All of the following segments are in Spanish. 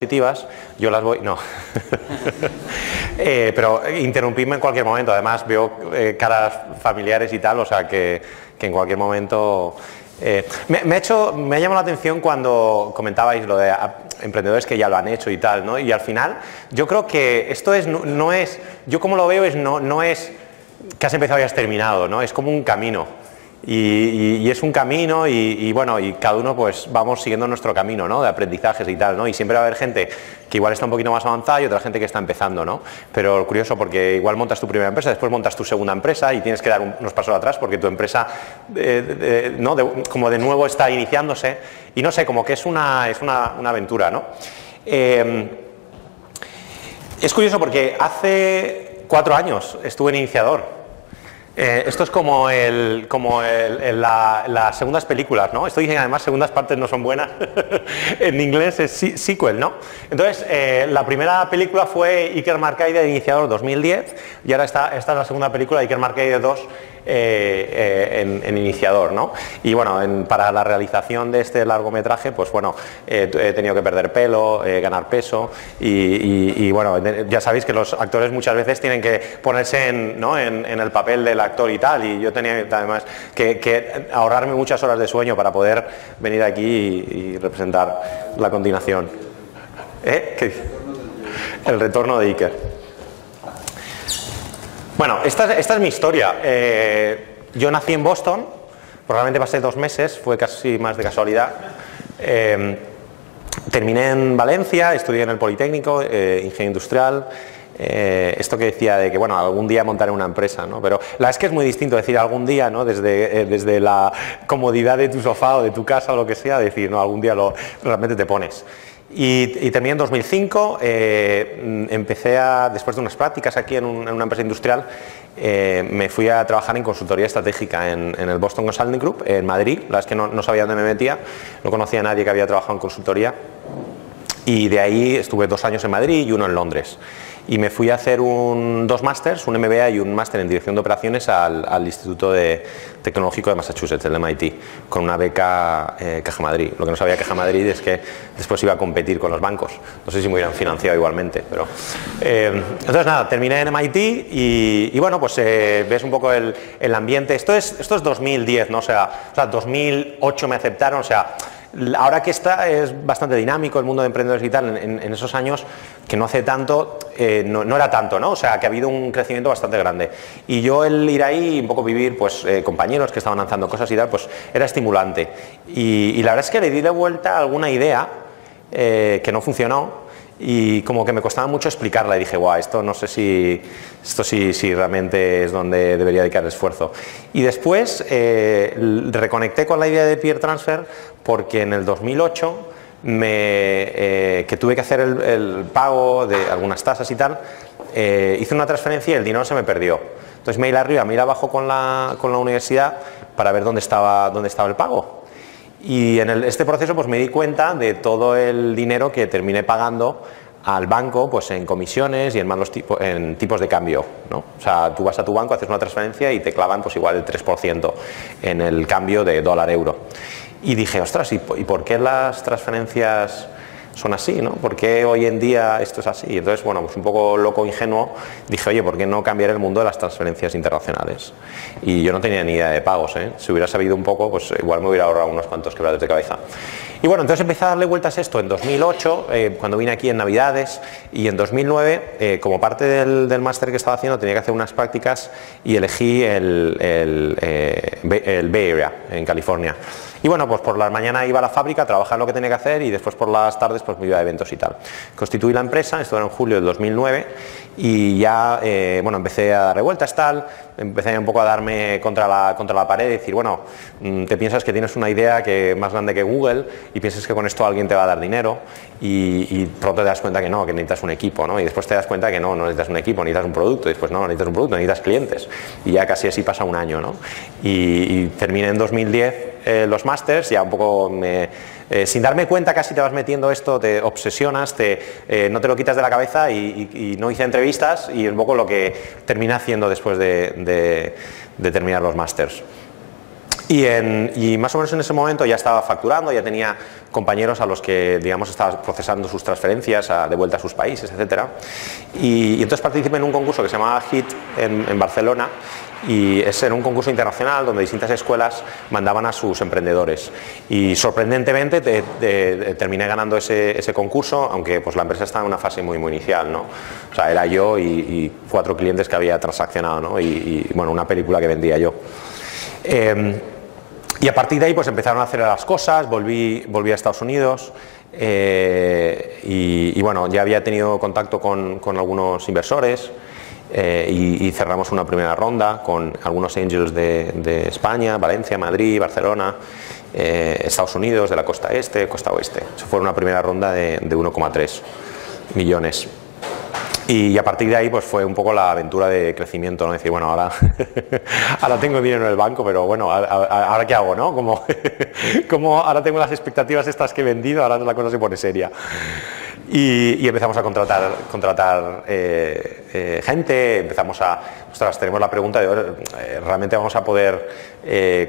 positivas, yo las voy... No. Pero interrumpidme en cualquier momento. Además veo caras familiares y tal, o sea que en cualquier momento... me ha llamado la atención cuando comentabais lo de emprendedores que ya lo han hecho y tal, ¿no? Y al final yo creo que esto no es... Yo como lo veo no es que has empezado y has terminado, ¿no? Es como un camino. Y es un camino y bueno, y cada uno pues vamos siguiendo nuestro camino, ¿no? De aprendizajes y tal, ¿no? Y siempre va a haber gente que igual está un poquito más avanzada y otra gente que está empezando, ¿no? Pero curioso porque igual montas tu primera empresa, después montas tu segunda empresa y tienes que dar unos pasos atrás porque tu empresa ¿no? Como de nuevo está iniciándose y no sé, como que es una aventura, ¿no? Es curioso porque hace 4 años estuve en Iniciador. Esto es como las segundas películas, ¿no? Esto dicen además segundas partes no son buenas. En inglés es sequel, ¿no? Entonces, la primera película fue Iker Marcaide de Iniciador 2010 y ahora esta es la segunda película, Iker Marcaide 2, en Iniciador, ¿no? Y bueno, para la realización de este largometraje, pues bueno, he tenido que perder pelo, ganar peso y bueno, ya sabéis que los actores muchas veces tienen que ponerse en el papel del actor y tal, y yo tenía además que ahorrarme muchas horas de sueño para poder venir aquí y representar la continuación. ¿Qué dice? El retorno de Iker. Bueno, esta es mi historia. Yo nací en Boston, probablemente pasé 2 meses, fue casi más de casualidad. Terminé en Valencia, estudié en el Politécnico, ingeniería industrial. Esto que decía de que, bueno, algún día montaré una empresa, ¿no? Pero la verdad es que es muy distinto decir algún día, ¿no? Desde la comodidad de tu sofá o de tu casa o lo que sea, decir, no, algún día realmente te pones. Y terminé en 2005, empecé después de unas prácticas aquí en una empresa industrial, me fui a trabajar en consultoría estratégica en el Boston Consulting Group, en Madrid. La verdad es que no sabía dónde me metía, no conocía a nadie que había trabajado en consultoría. Y de ahí estuve 2 años en Madrid y 1 en Londres. Y me fui a hacer 2 másters, un MBA y un máster en dirección de operaciones al Instituto Tecnológico de Massachusetts, el MIT, con una beca Caja Madrid. Lo que no sabía Caja Madrid es que después iba a competir con los bancos. No sé si me hubieran financiado igualmente, pero... entonces nada, terminé en MIT y bueno, pues ves un poco el ambiente. Esto es 2010, ¿no? O sea, 2008 me aceptaron, o sea... Ahora que es bastante dinámico el mundo de emprendedores y tal, en esos años que no hace tanto, no era tanto, ¿no? O sea, que ha habido un crecimiento bastante grande. Y yo el ir ahí y un poco vivir, pues, compañeros que estaban lanzando cosas y tal, pues era estimulante. Y la verdad es que le di de vuelta a alguna idea que no funcionó. Y como que me costaba mucho explicarla y dije, guau, esto no sé si realmente es donde debería dedicar esfuerzo. Y después reconecté con la idea de peer transfer porque en el 2008 que tuve que hacer el pago de algunas tasas y tal, hice una transferencia y el dinero se me perdió. Entonces me iba arriba, me iba abajo con la universidad para ver dónde estaba el pago. Y en este proceso pues me di cuenta de todo el dinero que terminé pagando al banco, pues en comisiones y en tipos de cambio, ¿no? O sea, tú vas a tu banco, haces una transferencia y te clavan pues igual el 3% en el cambio de dólar-euro. Y dije, ostras, ¿y por qué las transferencias son así, ¿no? ¿Por qué hoy en día esto es así? Y entonces, bueno, pues un poco loco, ingenuo, dije, oye, ¿por qué no cambiar el mundo de las transferencias internacionales? Y yo no tenía ni idea de pagos, ¿eh? Si hubiera sabido un poco, pues igual me hubiera ahorrado unos cuantos quebraderos de cabeza. Y bueno, entonces empecé a darle vueltas a esto en 2008, cuando vine aquí en Navidades, y en 2009, como parte del máster que estaba haciendo, tenía que hacer unas prácticas y elegí el Bay Area, en California. Y bueno, pues por la mañana iba a la fábrica a trabajar lo que tenía que hacer y después por las tardes pues me iba a eventos y tal. Constituí la empresa, esto era en julio del 2009 y ya, bueno, empecé a dar revueltas tal, empecé un poco a darme contra la pared y decir, bueno, te piensas que tienes una idea que más grande que Google y piensas que con esto alguien te va a dar dinero y pronto te das cuenta que no, que necesitas un equipo, ¿no? Y después te das cuenta que no necesitas un equipo, necesitas un producto, y después no necesitas un producto, necesitas clientes. Y ya casi así pasa un año, ¿no? Y terminé en 2010 los másters, ya un poco sin darme cuenta casi te vas metiendo esto, te obsesionas, no te lo quitas de la cabeza y no hice entrevistas y un poco lo que terminé haciendo después de terminar los másters. Y más o menos en ese momento ya estaba facturando, ya tenía compañeros a los que, digamos, estaba procesando sus transferencias de vuelta a sus países, etc. Y entonces participé en un concurso que se llamaba HIT en Barcelona, y ese era un concurso internacional donde distintas escuelas mandaban a sus emprendedores. Y sorprendentemente terminé ganando ese concurso, aunque pues, la empresa estaba en una fase muy inicial, ¿no? O sea, era yo y 4 clientes que había transaccionado, ¿no? Bueno, una película que vendía yo. Y a partir de ahí pues empezaron a hacer las cosas, volví a Estados Unidos y bueno, ya había tenido contacto con algunos inversores y cerramos una primera ronda con algunos angels de España, Valencia, Madrid, Barcelona, Estados Unidos, de la costa este, costa oeste. Eso fue una primera ronda de 1,3 millones. Y a partir de ahí pues fue un poco la aventura de crecimiento, ¿no? Decir, bueno, ahora tengo dinero en el banco, pero bueno, ¿ahora qué hago, no? Como ahora tengo las expectativas estas que he vendido, ahora la cosa se pone seria. Y empezamos a contratar gente, empezamos ostras, tenemos la pregunta de ¿realmente vamos a poder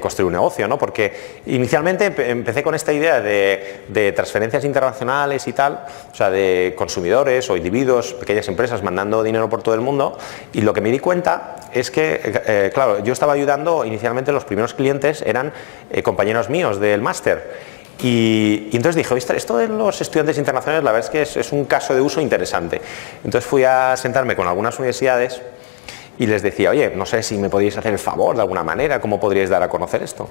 construir un negocio, ¿no? Porque inicialmente empecé con esta idea de transferencias internacionales y tal, o sea, de consumidores o individuos, pequeñas empresas mandando dinero por todo el mundo, y lo que me di cuenta es que, claro, yo estaba ayudando, inicialmente los primeros clientes eran compañeros míos del máster. Y entonces dije, esto de los estudiantes internacionales, la verdad es que es un caso de uso interesante. Entonces fui a sentarme con algunas universidades y les decía, oye, no sé si me podríais hacer el favor de alguna manera, ¿cómo podríais dar a conocer esto?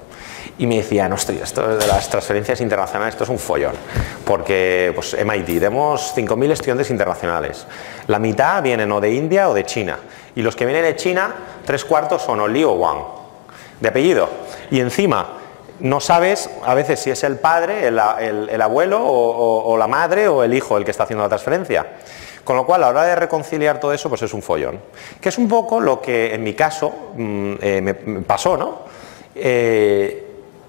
Y me decían, hostia, esto de las transferencias internacionales, esto es un follón, porque pues MIT, tenemos 5.000 estudiantes internacionales, la mitad vienen o de India o de China, y los que vienen de China, 3/4 son o Li o Wang, de apellido, y encima no sabes a veces si es el padre, el abuelo o la madre o el hijo el que está haciendo la transferencia. Con lo cual, a la hora de reconciliar todo eso, pues es un follón. Que es un poco lo que en mi caso me pasó, ¿no?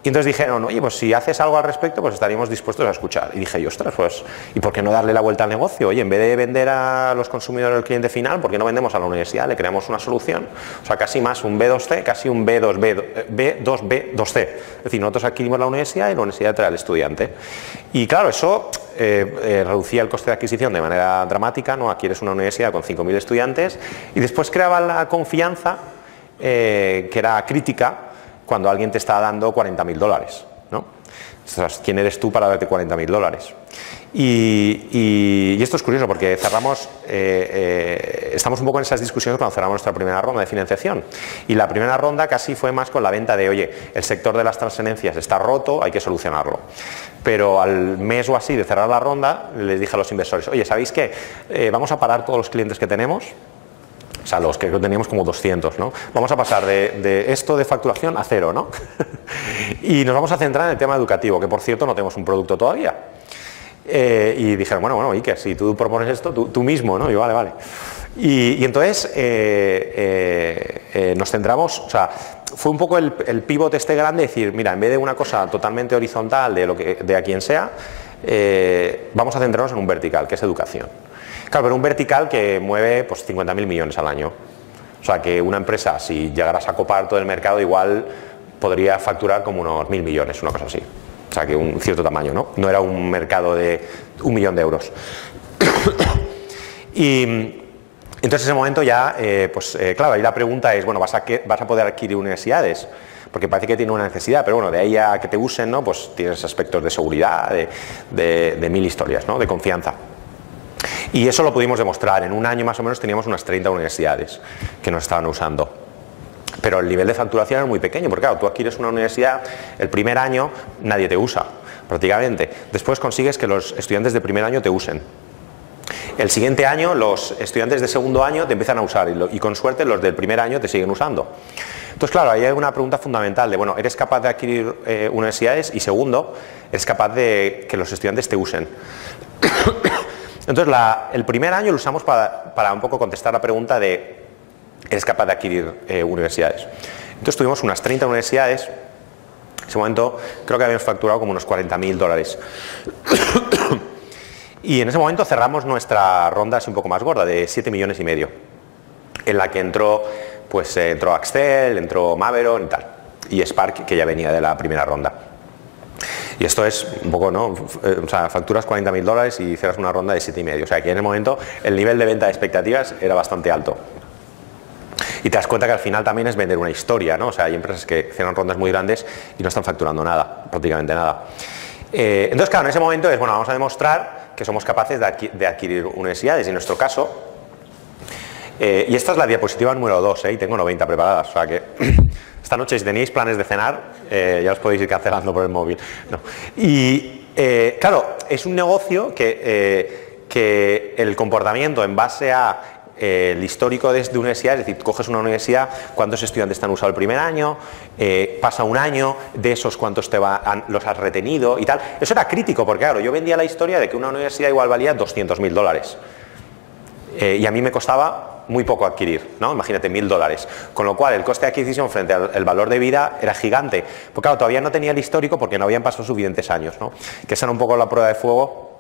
Y entonces dijeron, oye, pues si haces algo al respecto, pues estaríamos dispuestos a escuchar. Y dije yo, ostras, pues, ¿y por qué no darle la vuelta al negocio? Oye, en vez de vender a los consumidores al cliente final, ¿por qué no vendemos a la universidad? Le creamos una solución. O sea, casi más un B2C, casi un B2B2C. Es decir, nosotros adquirimos la universidad y la universidad trae al estudiante. Y claro, eso reducía el coste de adquisición de manera dramática, ¿no? Adquieres una universidad con 5.000 estudiantes y después creaba la confianza que era crítica cuando alguien te está dando $40.000, ¿no? Entonces, ¿quién eres tú para darte $40.000? Y esto es curioso porque cerramos, estamos un poco en esas discusiones cuando cerramos nuestra primera ronda de financiación. Y la primera ronda casi fue más con la venta de, oye, el sector de las transferencias está roto, hay que solucionarlo. Pero al mes o así de cerrar la ronda, les dije a los inversores, oye, ¿sabéis qué? Vamos a parar todos los clientes que tenemos. O sea, los que teníamos como 200, ¿no? Vamos a pasar de esto de facturación a 0, ¿no? Y nos vamos a centrar en el tema educativo, que por cierto no tenemos un producto todavía. Y dijeron, bueno, Iker, si tú propones esto, tú mismo, ¿no? Y yo, vale. Y entonces nos centramos, o sea, fue un poco el pivot este grande, decir, mira, en vez de una cosa totalmente horizontal de a quien sea, vamos a centrarnos en un vertical, que es educación. Claro, pero un vertical que mueve pues 50.000 millones al año. O sea que una empresa, si llegaras a copar todo el mercado, igual podría facturar como unos 1.000 millones, una cosa así. O sea que un cierto tamaño, ¿no? No era un mercado de 1 millón de euros. Y entonces en ese momento ya, claro, ahí la pregunta es, bueno, ¿vas a poder adquirir universidades? Porque parece que tiene una necesidad, pero bueno, de ahí a que te usen, ¿no? Pues tienes aspectos de seguridad, de mil historias, ¿no? De confianza. Y eso lo pudimos demostrar. En un año más o menos teníamos unas 30 universidades que nos estaban usando. Pero el nivel de facturación era muy pequeño, porque claro, tú adquieres una universidad, el primer año nadie te usa, prácticamente. Después consigues que los estudiantes de primer año te usen. El siguiente año los estudiantes de segundo año te empiezan a usar y con suerte los del primer año te siguen usando. Entonces, claro, ahí hay una pregunta fundamental de, bueno, ¿eres capaz de adquirir universidades? Y segundo, ¿eres capaz de que los estudiantes te usen? Entonces, el primer año lo usamos para un poco contestar la pregunta de ¿eres capaz de adquirir universidades? Entonces tuvimos unas 30 universidades. En ese momento creo que habíamos facturado como unos $40.000. Y en ese momento cerramos nuestra ronda así un poco más gorda, de 7,5 millones, en la que entró Axtel, entró Maveron y tal. y Spark, que ya venía de la primera ronda. Y esto es un poco, ¿no? O sea, facturas $40.000 y cierras una ronda de 7,5. O sea, que en el momento el nivel de venta de expectativas era bastante alto. Y te das cuenta que al final también es vender una historia, ¿no? O sea, hay empresas que cierran rondas muy grandes y no están facturando nada, prácticamente nada. Entonces, claro, en ese momento es, bueno, vamos a demostrar que somos capaces de adquirir universidades. Y en nuestro caso, y esta es la diapositiva número 2, y tengo 90 preparadas, o sea que esta noche si tenéis planes de cenar, ya os podéis ir cancelando por el móvil. No. Y claro, es un negocio que el comportamiento en base a el histórico de universidades, es decir, coges una universidad, cuántos estudiantes te han usado el primer año, pasa un año, de esos cuántos los has retenido y tal. Eso era crítico porque, claro, yo vendía la historia de que una universidad igual valía $200.000 y a mí me costaba muy poco adquirir, ¿no? Imagínate, $1.000. Con lo cual el coste de adquisición frente al valor de vida era gigante. Porque claro, todavía no tenía el histórico porque no habían pasado suficientes años, ¿no? Que esa era un poco la prueba de fuego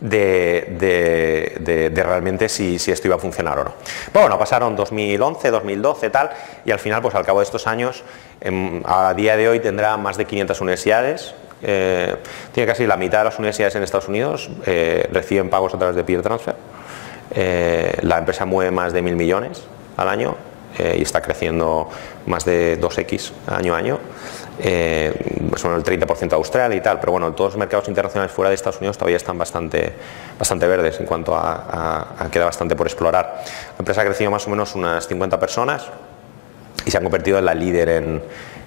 de realmente si esto iba a funcionar o no. Bueno, pasaron 2011, 2012, tal, y al final, pues al cabo de estos años, a día de hoy tendrá más de 500 universidades. Tiene casi la mitad de las universidades en Estados Unidos reciben pagos a través de peer transfer. La empresa mueve más de 1.000 millones al año y está creciendo más de 2x año a año. Son el 30% de Australia y tal, pero bueno, todos los mercados internacionales fuera de Estados Unidos todavía están bastante verdes en cuanto a queda bastante por explorar. La empresa ha crecido más o menos unas 50 personas y se ha convertido en la líder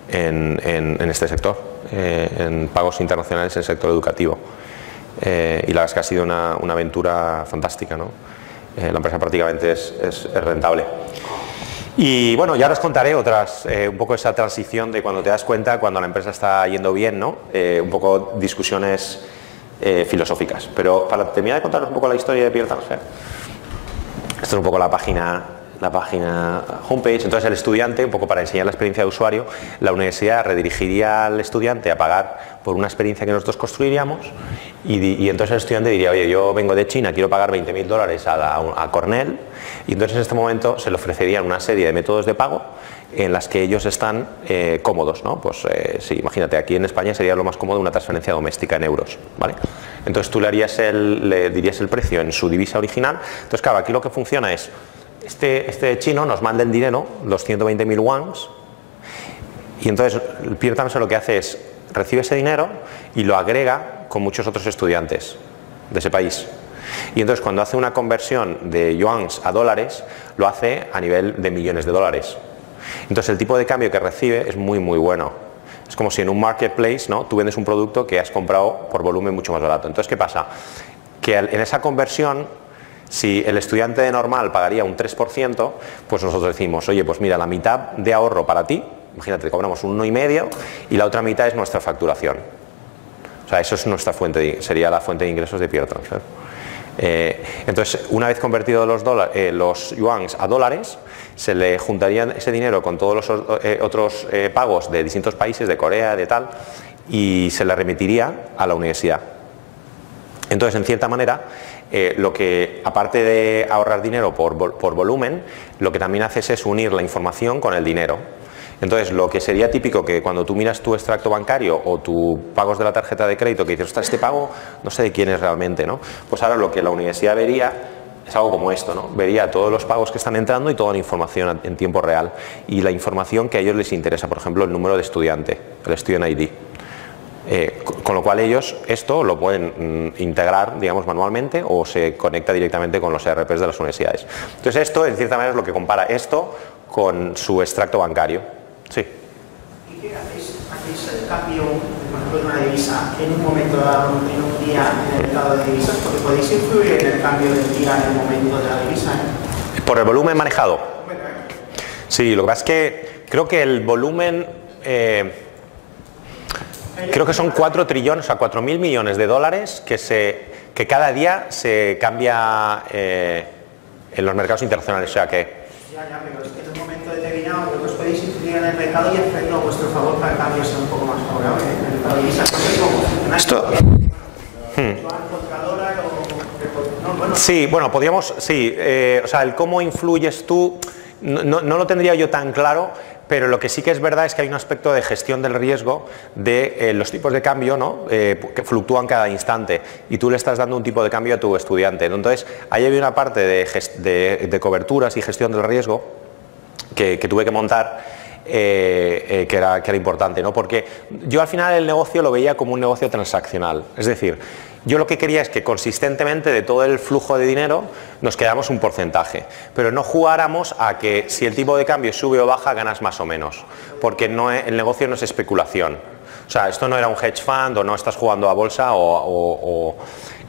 en este sector, en pagos internacionales en el sector educativo. Y la verdad es que ha sido una aventura fantástica, ¿no? La empresa prácticamente es rentable. Y bueno, ya os contaré un poco esa transición de cuando te das cuenta, cuando la empresa está yendo bien, ¿no? Un poco discusiones filosóficas. Pero para terminar de contaros un poco la historia de peer transfer, esta es un poco la página homepage. Entonces el estudiante, un poco para enseñar la experiencia de usuario, la universidad redirigiría al estudiante a pagar por una experiencia que nosotros construiríamos y entonces el estudiante diría, oye, yo vengo de China, quiero pagar $20.000 a Cornell, y entonces en este momento se le ofrecerían una serie de métodos de pago en las que ellos están cómodos, ¿no? Pues sí, imagínate, aquí en España sería lo más cómodo una transferencia doméstica en euros, ¿vale? Entonces tú le dirías el precio en su divisa original. Entonces claro, aquí lo que funciona es este chino nos manda el dinero, los 120.000 wons, y entonces el peer transfer lo que hace es recibe ese dinero y lo agrega con muchos otros estudiantes de ese país. Y entonces cuando hace una conversión de yuans a dólares, lo hace a nivel de millones de dólares. Entonces el tipo de cambio que recibe es muy bueno. Es como si en un marketplace, ¿no? Tú vendes un producto que has comprado por volumen mucho más barato. Entonces, ¿qué pasa? Que en esa conversión, si el estudiante de normal pagaría un 3%, pues nosotros decimos, oye, pues mira, la mitad de ahorro para ti, imagínate, te cobramos un 1,5 y la otra mitad es nuestra facturación. O sea, eso es nuestra sería la fuente de ingresos de peer transfer. Entonces, una vez convertidos los yuans a dólares, se le juntarían ese dinero con todos los otros pagos de distintos países, de Corea, de tal, y se le remitiría a la universidad. Entonces, en cierta manera, lo que, aparte de ahorrar dinero por volumen, lo que también haces es unir la información con el dinero. Entonces, lo que sería típico que cuando tú miras tu extracto bancario o tus pagos de la tarjeta de crédito, que dices, ostras, este pago no sé de quién es realmente, ¿no? Pues ahora lo que la universidad vería es algo como esto, ¿no? Vería todos los pagos que están entrando y toda la información en tiempo real. Y la información que a ellos les interesa, por ejemplo, el número de estudiante, el Student ID. Con lo cual ellos esto lo pueden integrar, digamos, manualmente o se conecta directamente con los ERPs de las universidades. Entonces esto, en cierta manera, es lo que compara esto con su extracto bancario. Sí. ¿Y qué hacéis el cambio, por ejemplo, de una divisa en un momento dado, en un día en el mercado de divisas? Porque podéis influir en el cambio del día en el momento de la divisa, ¿eh? ¿Por el volumen manejado? Sí, lo que pasa es que creo que el volumen... creo que son 4 trillones, o sea, 4.000 millones de dólares que cada día se cambia en los mercados internacionales, o sea que... Ya, pero es que en un momento determinado creo que os podéis influir en el mercado y hacerlo a vuestro favor para que el cambio sea un poco más favorable en el mercado de divisas. Esto... ¿Contra dólar o...? No, bueno. Sí, bueno, podríamos... Sí, o sea, el cómo influyes tú no lo tendría yo tan claro, pero lo que sí que es verdad es que hay un aspecto de gestión del riesgo de los tipos de cambio, ¿no? Que fluctúan cada instante y tú le estás dando un tipo de cambio a tu estudiante. Entonces, ahí había una parte de coberturas y gestión del riesgo que tuve que montar, que era importante, ¿no? Porque yo al final el negocio lo veía como un negocio transaccional. Es decir, yo lo que quería es que consistentemente de todo el flujo de dinero nos quedáramos un porcentaje, pero no jugáramos a que si el tipo de cambio sube o baja ganas más o menos, porque el negocio no es especulación. O sea, esto no era un hedge fund o no estás jugando a bolsa lo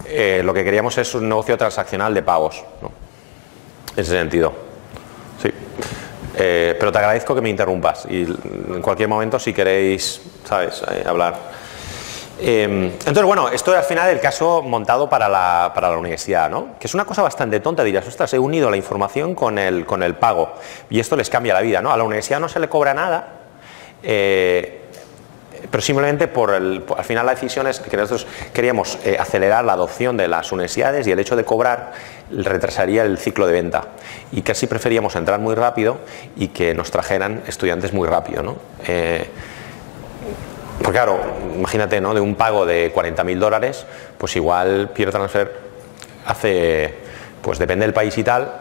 que queríamos es un negocio transaccional de pagos, ¿no? En ese sentido. Sí. Pero te agradezco que me interrumpas y en cualquier momento si queréis, ¿sabes?, hablar. Entonces, bueno, esto es al final el caso montado para la universidad, ¿no? Que es una cosa bastante tonta, dirás, ostras, he unido la información con el pago y esto les cambia la vida, ¿no? A la universidad no se le cobra nada, pero simplemente al final la decisión es que nosotros queríamos acelerar la adopción de las universidades y el hecho de cobrar retrasaría el ciclo de venta y casi preferíamos entrar muy rápido y que nos trajeran estudiantes muy rápido, ¿no? Porque claro, imagínate, ¿no? De un pago de $40.000, pues igual Peer Transfer hace, pues depende del país y tal,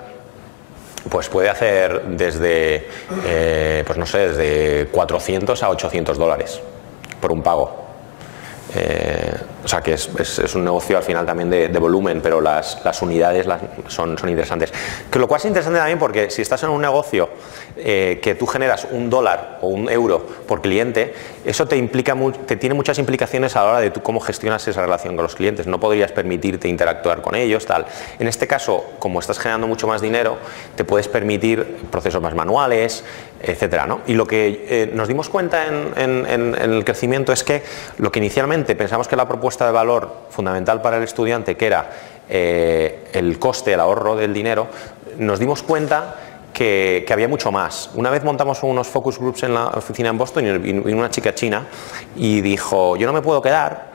pues puede hacer desde, pues no sé, desde $400 a $800 por un pago. O sea que es un negocio al final también de volumen, pero las unidades son interesantes. Que lo cual es interesante también porque si estás en un negocio que tú generas $1 o €1 por cliente, eso te tiene muchas implicaciones a la hora de tú cómo gestionas esa relación con los clientes. No podrías permitirte interactuar con ellos, tal. En este caso, como estás generando mucho más dinero, te puedes permitir procesos más manuales, etcétera, ¿no? Y lo que nos dimos cuenta en el crecimiento es que lo que inicialmente pensamos que la propuesta de valor fundamental para el estudiante, que era el coste, el ahorro del dinero, nos dimos cuenta que había mucho más. Una vez montamos unos focus groups en la oficina en Boston y vino una chica china y dijo, yo no me puedo quedar,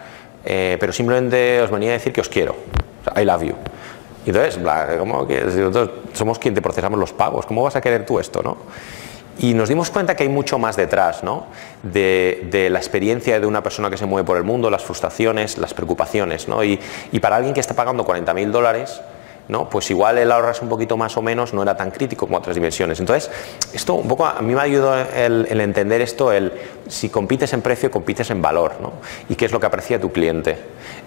pero simplemente os venía a decir que os quiero, o sea, I love you. Y entonces, ¿cómo que nosotros somos quien te procesamos los pagos? ¿Cómo vas a querer tú esto, no? Y nos dimos cuenta que hay mucho más detrás, ¿no? de la experiencia de una persona que se mueve por el mundo, las frustraciones, las preocupaciones, ¿no? Y para alguien que está pagando $40.000, ¿no? Pues igual el ahorras un poquito más o menos no era tan crítico como otras dimensiones. Entonces, esto un poco a mí me ayudó el entender esto, si compites en precio, compites en valor, ¿no? Y qué es lo que aprecia tu cliente.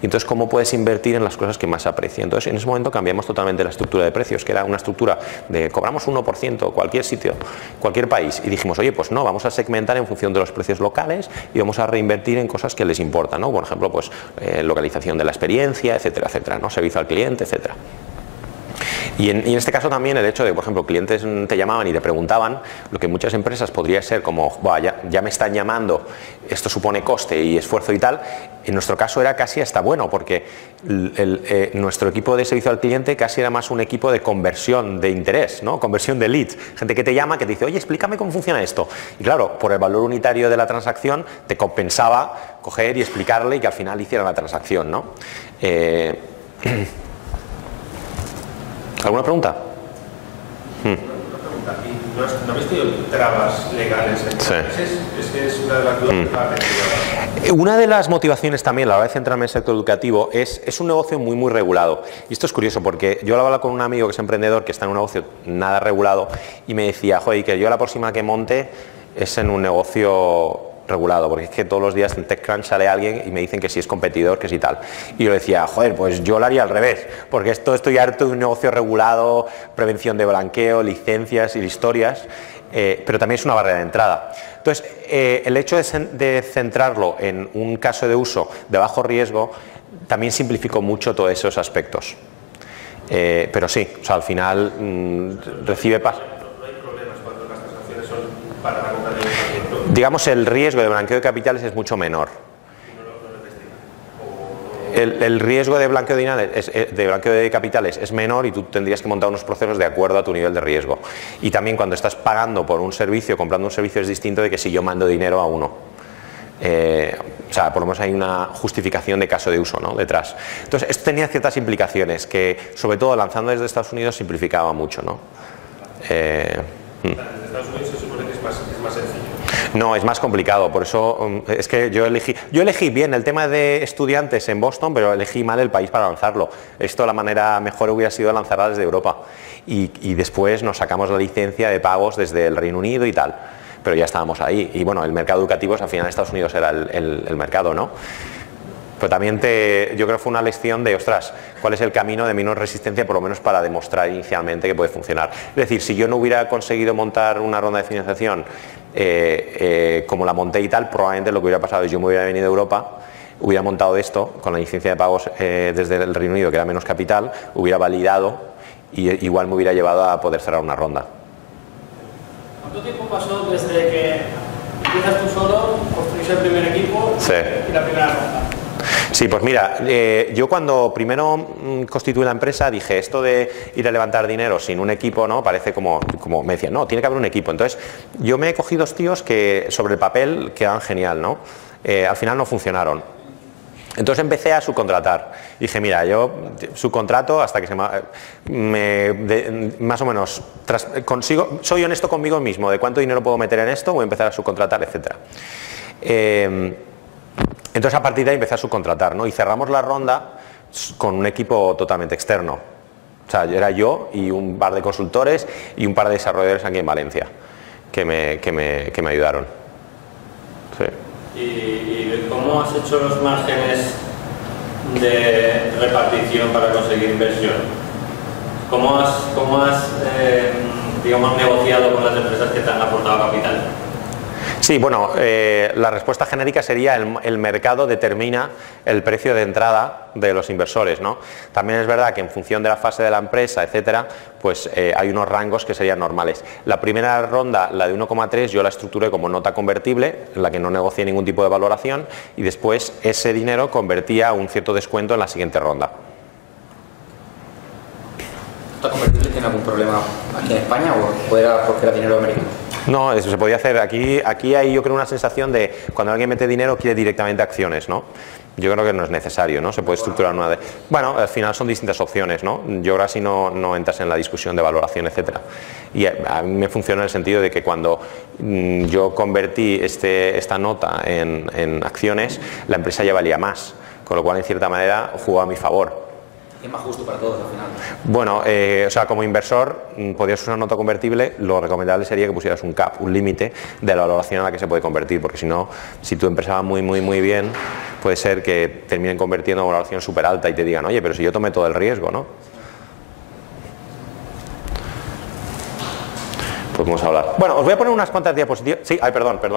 Y entonces, cómo puedes invertir en las cosas que más aprecia. Entonces, en ese momento cambiamos totalmente la estructura de precios, que era una estructura de cobramos 1% cualquier sitio, cualquier país. Y dijimos, oye, pues no, vamos a segmentar en función de los precios locales y vamos a reinvertir en cosas que les importan, ¿no? Por ejemplo, pues localización de la experiencia, etcétera, etcétera, ¿no? Servicio al cliente, etcétera. Y en este caso también el hecho de, por ejemplo, clientes te llamaban y te preguntaban, lo que muchas empresas podría ser como, ya me están llamando, esto supone coste y esfuerzo y tal, en nuestro caso era casi hasta bueno, porque nuestro equipo de servicio al cliente casi era más un equipo de conversión de interés, ¿no? Conversión de leads, gente que te llama, que te dice, oye, explícame cómo funciona esto. Y claro, por el valor unitario de la transacción te compensaba coger y explicarle y que al final hicieran la transacción, ¿no? ¿Alguna pregunta? Una pregunta. ¿No habéis tenido trabas legales? Sí. Es una de las dudas que estaba pensando. Una de las motivaciones también a la hora de centrarme en el sector educativo es un negocio muy, muy regulado. Y esto es curioso porque yo hablaba con un amigo que es emprendedor que está en un negocio nada regulado y me decía, joder, que yo la próxima que monte es en un negocio regulado, porque es que todos los días en TechCrunch sale alguien y me dicen que si es competidor, que si tal. Y yo le decía, joder, pues yo lo haría al revés, porque estoy harto de un negocio regulado, prevención de blanqueo, licencias y historias, pero también es una barrera de entrada. Entonces, el hecho de centrarlo en un caso de uso de bajo riesgo también simplificó mucho todos esos aspectos. Pero sí, o sea, al final recibe paso. No hay problemas cuando las transacciones son para la compra de un producto. Digamos, el riesgo de blanqueo de capitales es mucho menor. El riesgo de blanqueo de capitales es menor y tú tendrías que montar unos procesos de acuerdo a tu nivel de riesgo. Y también cuando estás pagando por un servicio, comprando un servicio, es distinto de que si yo mando dinero a uno. O sea, por lo menos hay una justificación de caso de uso, ¿no? Detrás. Entonces, esto tenía ciertas implicaciones que, sobre todo lanzando desde Estados Unidos, simplificaba mucho, ¿no? Desde Estados Unidos se supone que es es más sencillo. No, es más complicado, por eso es que yo elegí bien el tema de estudiantes en Boston, pero elegí mal el país para lanzarlo. Esto la manera mejor hubiera sido lanzarla desde Europa y después nos sacamos la licencia de pagos desde el Reino Unido y tal, pero ya estábamos ahí y bueno, el mercado educativo al final Estados Unidos era el mercado, ¿no? Pero también yo creo que fue una lección de, ostras, ¿cuál es el camino de menos resistencia, por lo menos para demostrar inicialmente que puede funcionar? Es decir, si yo no hubiera conseguido montar una ronda de financiación como la monté y tal, probablemente lo que hubiera pasado es yo me hubiera venido a Europa, hubiera montado esto con la licencia de pagos desde el Reino Unido, que era menos capital, hubiera validado y igual me hubiera llevado a poder cerrar una ronda. ¿Cuánto tiempo pasó desde que empiezas tú solo, construís el primer equipo y la primera ronda? Sí, pues mira, yo cuando primero constituí la empresa dije, esto de ir a levantar dinero sin un equipo, ¿no? Parece como me decían, no, tiene que haber un equipo. Entonces, yo me he cogido dos tíos que sobre el papel quedaban genial, ¿no? Al final no funcionaron. Entonces empecé a subcontratar. Dije, mira, yo subcontrato hasta que más o menos consigo, soy honesto conmigo mismo de cuánto dinero puedo meter en esto, voy a empezar a subcontratar, etcétera. Entonces a partir de ahí empecé a subcontratar, ¿no? Y cerramos la ronda con un equipo totalmente externo. O sea, era yo y un par de consultores y un par de desarrolladores aquí en Valencia que me ayudaron. Sí. ¿Y cómo has hecho los márgenes de repartición para conseguir inversión? ¿Cómo has digamos, negociado con las empresas que te han aportado capital? Sí, bueno, la respuesta genérica sería el mercado determina el precio de entrada de los inversores, ¿no? También es verdad que en función de la fase de la empresa, etcétera, pues hay unos rangos que serían normales. La primera ronda, la de 1,3, yo la estructuré como nota convertible, en la que no negocié ningún tipo de valoración y después ese dinero convertía un cierto descuento en la siguiente ronda. ¿Nota convertible tiene algún problema aquí en España o era porque era dinero americano? No, eso se podía hacer. Aquí hay yo creo una sensación de cuando alguien mete dinero quiere directamente acciones, ¿no? Yo creo que no es necesario, ¿no? Se puede estructurar una de... Bueno, al final son distintas opciones, ¿no? Yo ahora sí no entras en la discusión de valoración, etcétera. Y a mí me funciona en el sentido de que cuando yo convertí esta nota en acciones, la empresa ya valía más, con lo cual en cierta manera jugó a mi favor. Es más justo para todos al final. Bueno, o sea, como inversor podrías usar una nota convertible, lo recomendable sería que pusieras un cap, un límite de la valoración a la que se puede convertir, porque si no, si tu empresa va muy bien, puede ser que terminen convirtiendo a una valoración súper alta y te digan, oye, pero si yo tomé todo el riesgo, ¿no? Pues vamos a hablar. Bueno, os voy a poner unas cuantas diapositivas. Sí, perdón. A mí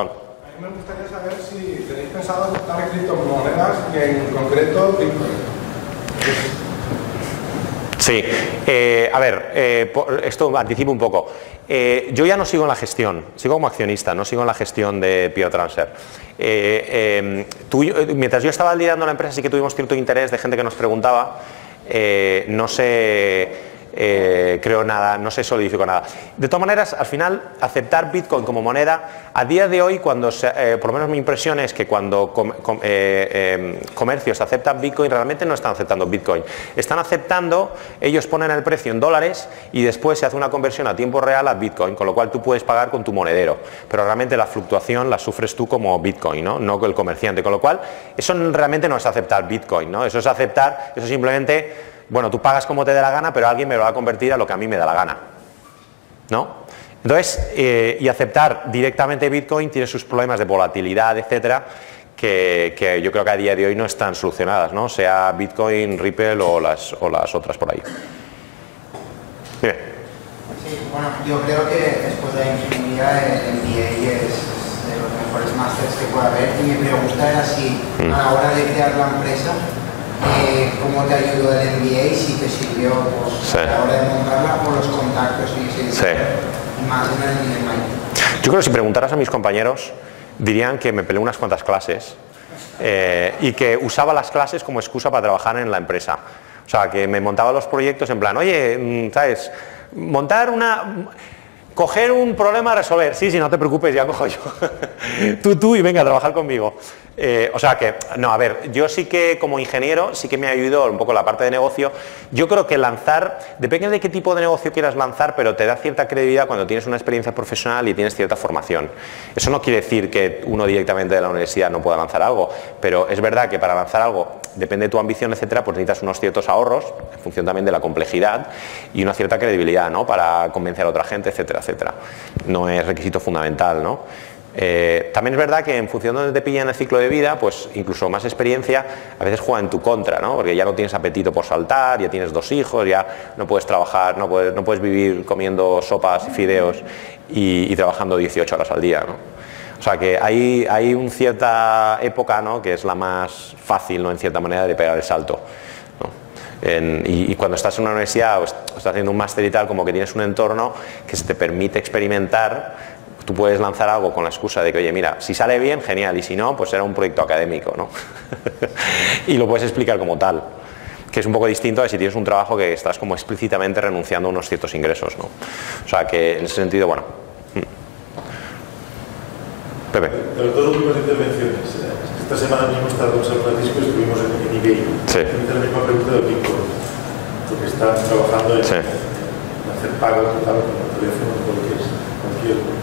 me gustaría saber si tenéis pensado aceptar criptomonedas y en concreto Bitcoin. Sí, a ver, esto anticipo un poco. Yo ya no sigo en la gestión, sigo como accionista, no sigo en la gestión de Peer Transfer. Mientras yo estaba liderando la empresa sí que tuvimos cierto interés de gente que nos preguntaba, no sé... creo nada, no se solidificó nada. De todas maneras, al final, aceptar Bitcoin como moneda, a día de hoy, por lo menos mi impresión es que cuando comercios aceptan Bitcoin, realmente no están aceptando Bitcoin. Están aceptando, ellos ponen el precio en dólares y después se hace una conversión a tiempo real a Bitcoin, con lo cual tú puedes pagar con tu monedero. Pero realmente la fluctuación la sufres tú como Bitcoin, no el comerciante. Con lo cual, eso realmente no es aceptar Bitcoin, ¿no? Eso es aceptar, eso simplemente... Bueno, tú pagas como te dé la gana, pero alguien me lo va a convertir a lo que a mí me da la gana, ¿no? Entonces, y aceptar directamente Bitcoin tiene sus problemas de volatilidad, etcétera, que yo creo que a día de hoy no están solucionadas, ¿no? Sea Bitcoin, Ripple o las otras por ahí. Dime. Sí, bueno, yo creo que después de la ingeniería el MBA es de los mejores másteres que puede haber y mi pregunta era si a la hora de crear la empresa cómo te ayudó el MBA, si te sirvió pues, a la hora de montarla por los contactos y más en el MBA. Yo creo que si preguntaras a mis compañeros dirían que me peleé unas cuantas clases y que usaba las clases como excusa para trabajar en la empresa. O sea, que me montaba los proyectos en plan, oye, ¿sabes? Coger un problema a resolver. Sí, no te preocupes, ya cojo yo. tú y venga a trabajar conmigo. O sea que, no, a ver, yo sí que como ingeniero, sí que me ha ayudado un poco la parte de negocio. Yo creo que lanzar, depende de qué tipo de negocio quieras lanzar, pero te da cierta credibilidad cuando tienes una experiencia profesional y tienes cierta formación. Eso no quiere decir que uno directamente de la universidad no pueda lanzar algo, pero es verdad que para lanzar algo, depende de tu ambición, etcétera, pues necesitas unos ciertos ahorros, en función también de la complejidad, y una cierta credibilidad, ¿no? Para convencer a otra gente, etcétera, etcétera. No es requisito fundamental, ¿no? También es verdad que en función de donde te pilla en el ciclo de vida, pues incluso más experiencia a veces juega en tu contra, ¿no? Porque ya no tienes apetito por saltar, ya tienes 2 hijos, ya no puedes trabajar, no puedes vivir comiendo sopas y fideos y trabajando 18 horas al día, ¿no? O sea que hay una cierta época, ¿no? Que es la más fácil, ¿no? En cierta manera de pegar el salto, ¿no? Y cuando estás en una universidad o estás haciendo un máster y tal, como que tienes un entorno que se te permite experimentar. Tú puedes lanzar algo con la excusa de que, oye, mira, si sale bien, genial, y si no, pues será un proyecto académico, ¿no? Y lo puedes explicar como tal, que es un poco distinto a si tienes un trabajo que estás como explícitamente renunciando a unos ciertos ingresos, ¿no? O sea que en ese sentido, bueno. Pepe. De las 2 últimas intervenciones, esta semana mismo estábamos en San Francisco y estuvimos en eBay. Sí. La misma pregunta del Bitcoin, porque están trabajando en, sí. en hacer pagos con el teléfono, con cualquier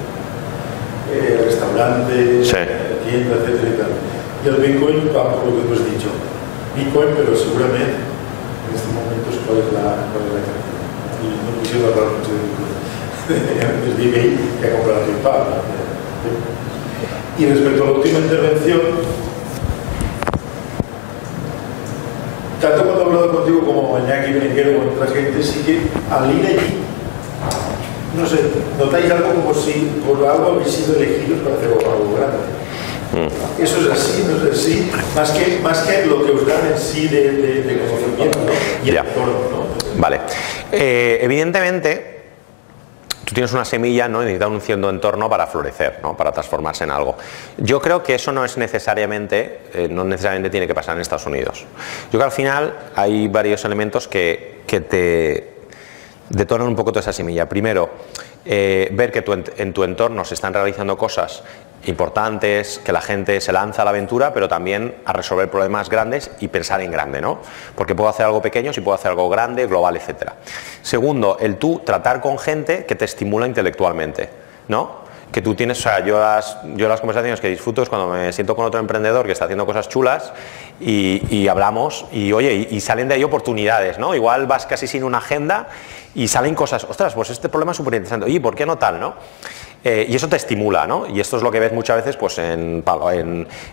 restaurantes, sí. Tiendas, etcétera y tal. Y el Bitcoin va por lo que tú has dicho. Bitcoin, pero seguramente en este momento cuál es la cantidad. Y no quisiera hablar mucho de Bitcoin. Desde eBay que ha comprado PayPal. Y respecto a la última intervención, tanto cuando he hablado contigo como Mañaki, Berenguero o otra gente, sí que al ir allí, no sé, notáis algo como si por algo habéis sido elegidos para hacer algo grande. Eso es así, no es así, más que lo que os dan en sí de conocimiento, ¿no? Y el entorno, ¿no? Vale. Evidentemente, tú tienes una semilla, ¿no? Y necesitas un cierto entorno para florecer, ¿no? Para transformarse en algo. Yo creo que eso no necesariamente tiene que pasar en Estados Unidos. Yo creo que al final hay varios elementos que te detonan un poco toda esa semilla. Primero, ver que en tu entorno se están realizando cosas importantes, que la gente se lanza a la aventura, pero también a resolver problemas grandes y pensar en grande, ¿no? Porque puedo hacer algo pequeño, si puedo hacer algo grande, global, etcétera. Segundo, el tú tratar con gente que te estimula intelectualmente, ¿no? Que tú tienes, o sea, yo las conversaciones que disfruto es cuando me siento con otro emprendedor que está haciendo cosas chulas y hablamos y oye, y salen de ahí oportunidades, ¿no? Igual vas casi sin una agenda y salen cosas, ostras, pues este problema es súper interesante, oye, ¿por qué no tal, no? Y eso te estimula, ¿no? Y esto es lo que ves muchas veces pues en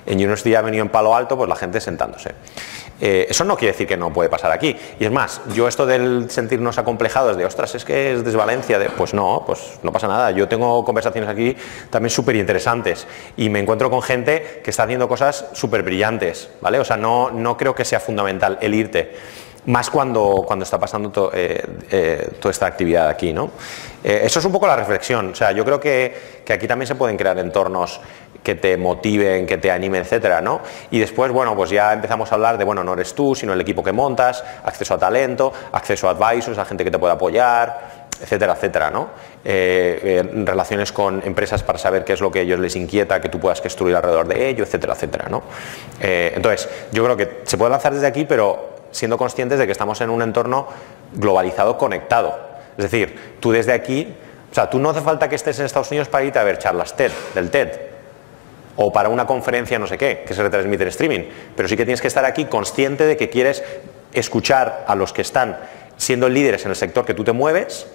University Avenue en Palo Alto, pues la gente sentándose. Eso no quiere decir que no puede pasar aquí. Y es más, yo esto del sentirnos acomplejados de, ostras, es que es desvalencia, pues no pasa nada. Yo tengo conversaciones aquí también súper interesantes y me encuentro con gente que está haciendo cosas súper brillantes, ¿vale? O sea, no creo que sea fundamental el irte. Más cuando está pasando toda esta actividad aquí, ¿no? Eso es un poco la reflexión. O sea, yo creo que aquí también se pueden crear entornos que te motiven, que te animen, etcétera, ¿no? Y después, bueno, pues ya empezamos a hablar de, bueno, no eres tú, sino el equipo que montas, acceso a talento, acceso a advisors, a gente que te pueda apoyar, etcétera, etcétera, ¿no? Relaciones con empresas para saber qué es lo que a ellos les inquieta, que tú puedas construir alrededor de ello, etcétera, etcétera, ¿no? Entonces, yo creo que se puede lanzar desde aquí, pero siendo conscientes de que estamos en un entorno globalizado, conectado. Es decir, tú desde aquí, o sea, tú no hace falta que estés en Estados Unidos para irte a ver charlas del TED, o para una conferencia no sé qué, que se retransmite en streaming, pero sí que tienes que estar aquí consciente de que quieres escuchar a los que están siendo líderes en el sector que tú te mueves,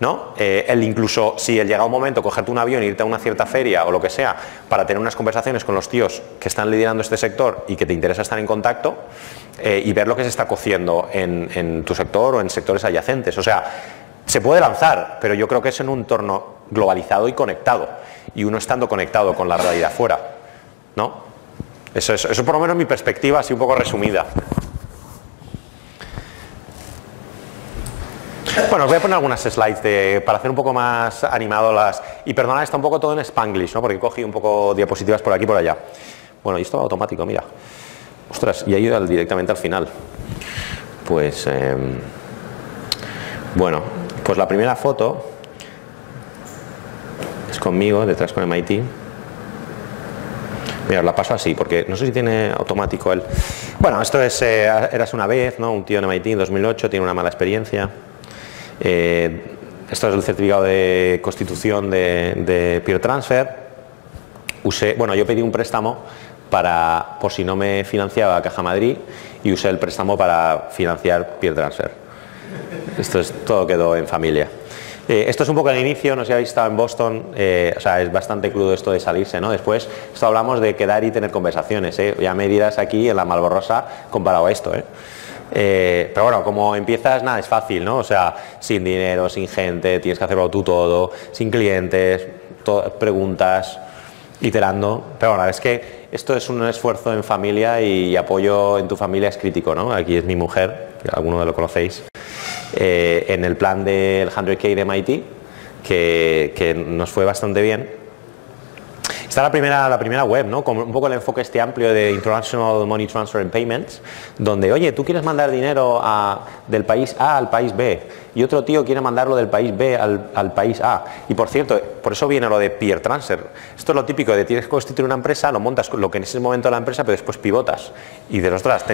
¿no? Incluso si llega un momento cogerte un avión e irte a una cierta feria o lo que sea para tener unas conversaciones con los tíos que están liderando este sector y que te interesa estar en contacto y ver lo que se está cociendo en tu sector o en sectores adyacentes. O sea, se puede lanzar, pero yo creo que es en un entorno globalizado y conectado y uno estando conectado con la realidad fuera, ¿no? Eso por lo menos mi perspectiva así un poco resumida. Bueno, os voy a poner algunas slides para hacer un poco más animado y perdonad, está un poco todo en Spanglish, ¿no? Porque cogí un poco diapositivas por aquí y por allá. Bueno, y esto va automático, mira. Ostras, y ha ido directamente al final. Pues, bueno, pues la primera foto es conmigo, detrás con MIT. Mira, la paso así, porque no sé si tiene automático el... Bueno, esto es Eras una vez, ¿no? Un tío en MIT en 2008, tiene una mala experiencia. Esto es el certificado de constitución de peer transfer. Bueno, yo pedí un préstamo por si no me financiaba Caja Madrid, y usé el préstamo para financiar peer transfer. Todo quedó en familia. Esto es un poco el inicio, no sé si habéis estado en Boston, o sea, es bastante crudo esto de salirse, ¿no? Después, esto hablamos de quedar y tener conversaciones, Ya me dirás aquí en la Malborrosa comparado a esto, pero bueno, como empiezas, nada, es fácil, ¿no? O sea, sin dinero, sin gente, tienes que hacerlo tú todo, sin clientes, preguntas, iterando. Pero bueno, es que esto es un esfuerzo en familia, y apoyo en tu familia es crítico, ¿no? Aquí es mi mujer, que alguno lo conocéis. En el plan del 100K de MIT, que nos fue bastante bien. Está la primera web, ¿no? Con un poco el enfoque amplio de International Money Transfer and Payments, donde, oye, tú quieres mandar dinero del país A al país B, y otro tío quiere mandarlo del país B al país A. Y por cierto, por eso viene lo de peer transfer. Esto es lo típico de tienes que constituir una empresa, lo montas con lo que en ese momento la empresa, pero después pivotas. Y de ostras,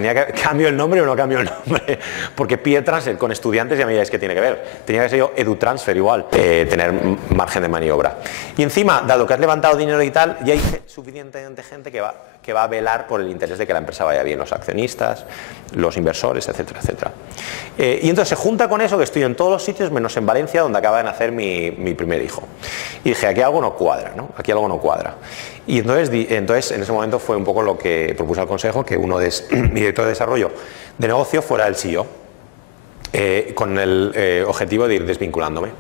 ¿cambio el nombre o no cambio el nombre? Porque peer transfer con estudiantes ya me diréis que tiene que ver. Tenía que ser yo EduTransfer igual, tener margen de maniobra. Y encima, dado que has levantado dinero y tal, ya hay suficientemente gente que va a velar por el interés de que la empresa vaya bien, los accionistas, los inversores, etcétera, etcétera. Y entonces se junta con eso que estoy en todos los sitios menos en Valencia, donde acaba de nacer mi primer hijo. Y dije, aquí algo no cuadra, ¿no? Aquí algo no cuadra. Y entonces en ese momento fue un poco lo que propuse al consejo, que uno de mi director de desarrollo de negocio fuera el CEO, con el objetivo de ir desvinculándome.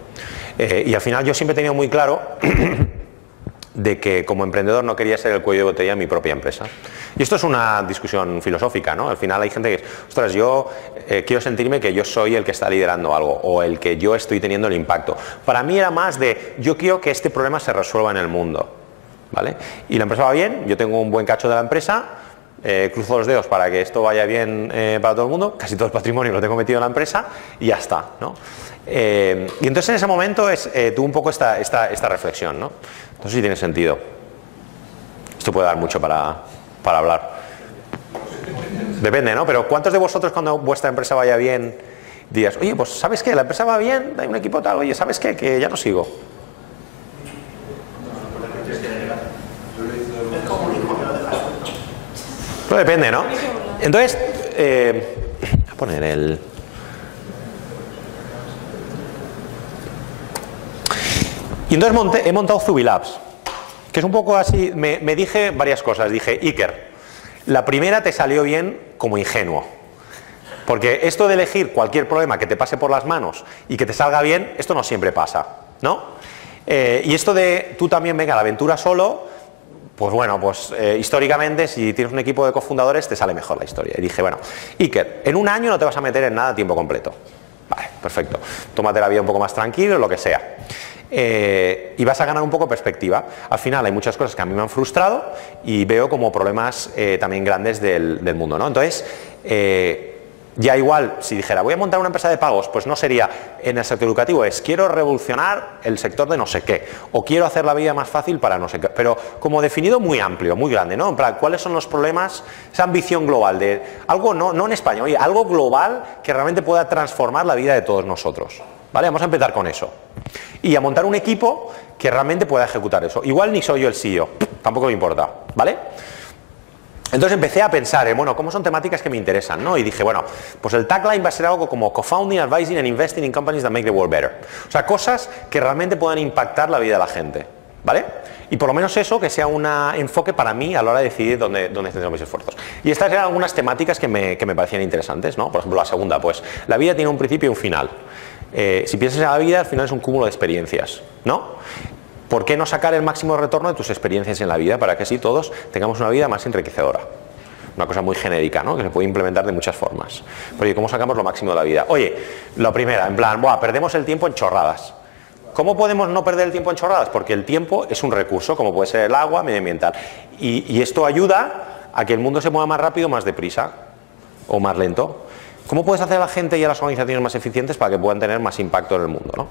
Y al final yo siempre he tenido muy claro de que como emprendedor no quería ser el cuello de botella de mi propia empresa. Y esto es una discusión filosófica, ¿no? Al final hay gente que, ostras, yo quiero sentirme que yo soy el que está liderando algo, o el que yo estoy teniendo el impacto. Para mí era más de, yo quiero que este problema se resuelva en el mundo, ¿vale? Y la empresa va bien, yo tengo un buen cacho de la empresa, cruzo los dedos para que esto vaya bien para todo el mundo, casi todo el patrimonio lo tengo metido en la empresa y ya está, ¿no? Y entonces en ese momento tuve un poco esta reflexión, ¿no? No sé si tiene sentido. Esto puede dar mucho para hablar. Depende, ¿no? Pero ¿cuántos de vosotros cuando vuestra empresa vaya bien dirías, oye, pues ¿sabes qué? La empresa va bien, hay un equipo tal, oye, ¿sabes qué? Que ya no sigo. Pero depende, ¿no? Entonces, voy a poner el... Y entonces he montado Zubilabs, que es un poco así, me dije varias cosas. Dije, Iker, la primera te salió bien como ingenuo, porque esto de elegir cualquier problema que te pase por las manos y que te salga bien, esto no siempre pasa, ¿no? Y esto de tú también venga a la aventura solo, pues bueno, pues históricamente si tienes un equipo de cofundadores te sale mejor la historia. Y dije, bueno, Iker, en un año no te vas a meter en nada a tiempo completo. Vale, perfecto. Tómate la vida un poco más tranquilo, lo que sea. Y vas a ganar un poco perspectiva. Al final hay muchas cosas que a mí me han frustrado y veo como problemas también grandes del mundo, ¿no? Entonces, ya igual, si dijera, voy a montar una empresa de pagos, pues no sería en el sector educativo, es quiero revolucionar el sector de no sé qué, o quiero hacer la vida más fácil para no sé qué, pero como definido muy amplio, muy grande, ¿no? En plan, ¿cuáles son los problemas? Esa ambición global de algo, no en España, oye, algo global que realmente pueda transformar la vida de todos nosotros. ¿Vale? Vamos a empezar con eso. Y a montar un equipo que realmente pueda ejecutar eso. Igual ni soy yo el CEO, tampoco me importa, ¿vale? Entonces empecé a pensar, bueno, ¿cómo son temáticas que me interesan, ¿no? Y dije, bueno, pues el tagline va a ser algo como co-founding, advising and investing in companies that make the world better. O sea, cosas que realmente puedan impactar la vida de la gente, ¿vale? Y por lo menos eso, que sea un enfoque para mí a la hora de decidir dónde centro mis esfuerzos. Y estas eran algunas temáticas que me parecían interesantes, ¿no? Por ejemplo, la segunda, pues, la vida tiene un principio y un final. Si piensas en la vida, al final es un cúmulo de experiencias, ¿no? ¿Por qué no sacar el máximo retorno de tus experiencias en la vida para que así todos tengamos una vida más enriquecedora? Una cosa muy genérica, ¿no? Que se puede implementar de muchas formas. Pero ¿y cómo sacamos lo máximo de la vida? Oye, la primera, en plan, perdemos el tiempo en chorradas. ¿Cómo podemos no perder el tiempo en chorradas? Porque el tiempo es un recurso, como puede ser el agua, medioambiental. Y esto ayuda a que el mundo se mueva más rápido, más deprisa o más lento. ¿Cómo puedes hacer a la gente y a las organizaciones más eficientes para que puedan tener más impacto en el mundo, ¿no?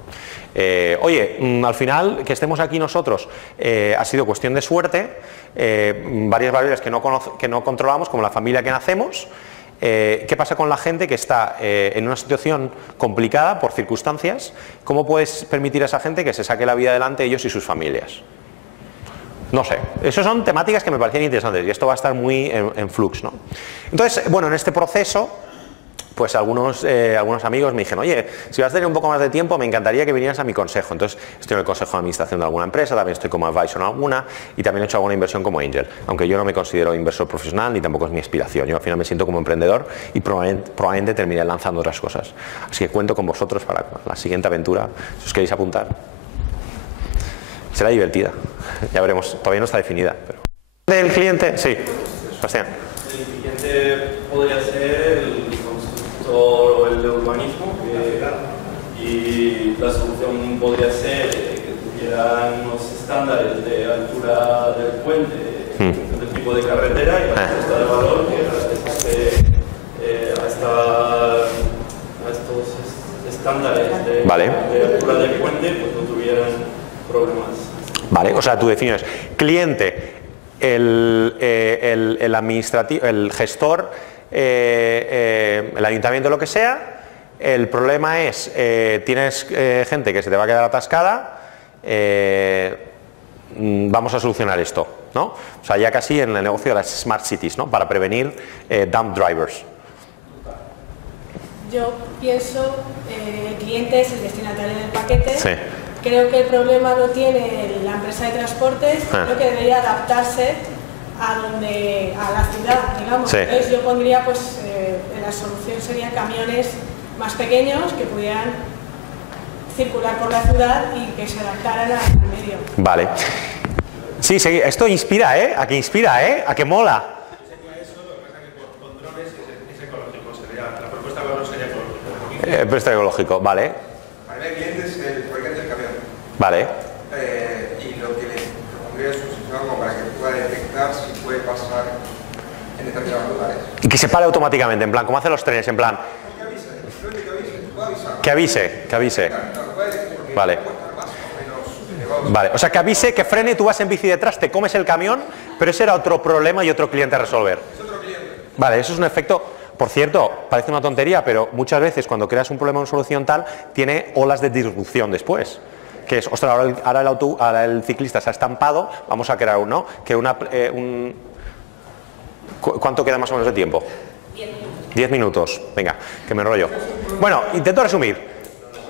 Oye, al final, que estemos aquí nosotros ha sido cuestión de suerte, varias variables que no controlamos, como la familia que nacemos. ¿Qué pasa con la gente que está en una situación complicada por circunstancias? ¿Cómo puedes permitir a esa gente que se saque la vida adelante ellos y sus familias? No sé, esas son temáticas que me parecían interesantes y esto va a estar muy en flux, ¿no? Entonces, bueno, en este proceso, pues algunos amigos me dijeron, oye, si vas a tener un poco más de tiempo, me encantaría que vinieras a mi consejo. Entonces, estoy en el consejo de administración de alguna empresa, también estoy como advisor en alguna y también he hecho alguna inversión como angel, aunque yo no me considero inversor profesional ni tampoco es mi aspiración. Yo al final me siento como emprendedor y probablemente termine lanzando otras cosas. Así que cuento con vosotros para la siguiente aventura, si os queréis apuntar. Será divertida, ya veremos, todavía no está definida. Pero... ¿Del cliente? Sí, Sebastián. El cliente podría ser el constructor o el de urbanismo y la solución podría ser que tuvieran unos estándares de altura del puente, del tipo de carretera y la propuesta de valor que a estos estándares de altura del puente pues no tuvieran problemas. Vale, o sea, tú defines cliente, el administrativo, el gestor, el ayuntamiento, lo que sea. El problema es, tienes gente que se te va a quedar atascada, vamos a solucionar esto, ¿no? O sea, ya casi en el negocio de las smart cities, ¿no? Para prevenir dump drivers. Yo pienso, el cliente es el destinatario del paquete. Sí. Creo que el problema lo tiene la empresa de transportes, creo que debería adaptarse a la ciudad, digamos. Sí. Entonces yo pondría, pues, la solución sería camiones más pequeños que pudieran circular por la ciudad y que se adaptaran al medio. Vale. Sí, esto inspira, ¿eh? A que inspira, ¿eh? A que mola. Sería eso, lo que pasa es que con drones es ecológico, la propuesta de valor sería ecológico. Propuesta ecológico, vale. Para mí el cliente es el fabricante del camión. Vale. Y lo que le propondría es un sistema como para que pueda detectar si puede pasar en determinados lugares. Y que se pare automáticamente, en plan, como hacen los trenes, en plan. Que avise. Vale. Vale, o sea, que avise, que frene, tú vas en bici detrás, te comes el camión, pero ese era otro problema y otro cliente a resolver. Vale, eso es un efecto, por cierto, parece una tontería, pero muchas veces cuando creas un problema o una solución tal, tiene olas de disrupción después. Que es, ostras, ahora el ciclista se ha estampado, vamos a crear uno, que ¿cuánto queda más o menos de tiempo? 10 minutos, venga, que me enrollo. Bueno, intento resumir.